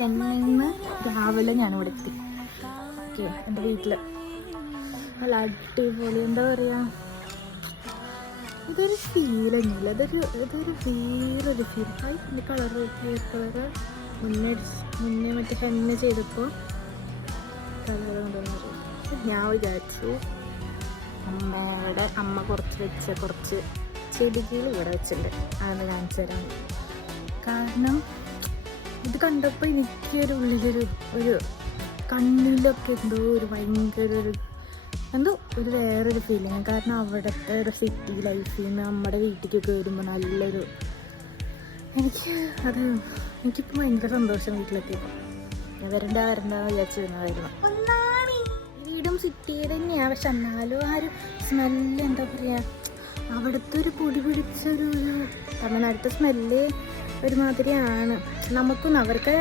ചെന്നൈന്ന് രാവിലെ ഞാനിവിടെ എത്തി. ഓക്കെ, എൻ്റെ വീട്ടിൽ നല്ല അടിപൊളി, എന്താ പറയുക, ഇതൊരു ഫീൽ തന്നെയില്ല, ഇതൊരു വേറൊരു ഫീൽ. എൻ്റെ കളറ് ഹെയർ കളറ് മുന്നേ മറ്റേ ഹെന്ന ചെയ്തപ്പോൾ കളർ കൊണ്ടുവന്നത്. ഞാൻ വിചാരിച്ചു അമ്മ കുറച്ച് ചെടികൾ ഇവിടെ വെച്ചിട്ടുണ്ട്, അതൊന്ന് കാണിച്ചു തരാം. കാരണം ഇത് കണ്ടപ്പോൾ എനിക്കൊരു ഉള്ളിലൊരു കണ്ണിലൊക്കെ ഭയങ്കര വേറൊരു ഫീലിങ്. കാരണം അവിടുത്തെ ഒരു സിറ്റി ലൈഫിൽ നിന്ന് നമ്മുടെ വീട്ടിലേക്ക് വരുമ്പോൾ എനിക്കിപ്പോൾ ഭയങ്കര സന്തോഷം. വീട്ടിലെത്തിയപ്പോൾ വരണ്ട വിചാരിച്ചിരുന്നതായിരുന്നു. വീടും സിറ്റിയുടെ തന്നെയാണ്, പക്ഷെ എന്നാലും ആ ഒരു സ്മെല്ല്, എന്താ പറയുക, അവിടുത്തെ ഒരു പൊടി പിടിച്ചൊരു തമിഴ്നാട്ടിലത്തെ സ്മെല്ല് ഒരുമാതിരിയാണ്. അവർക്ക്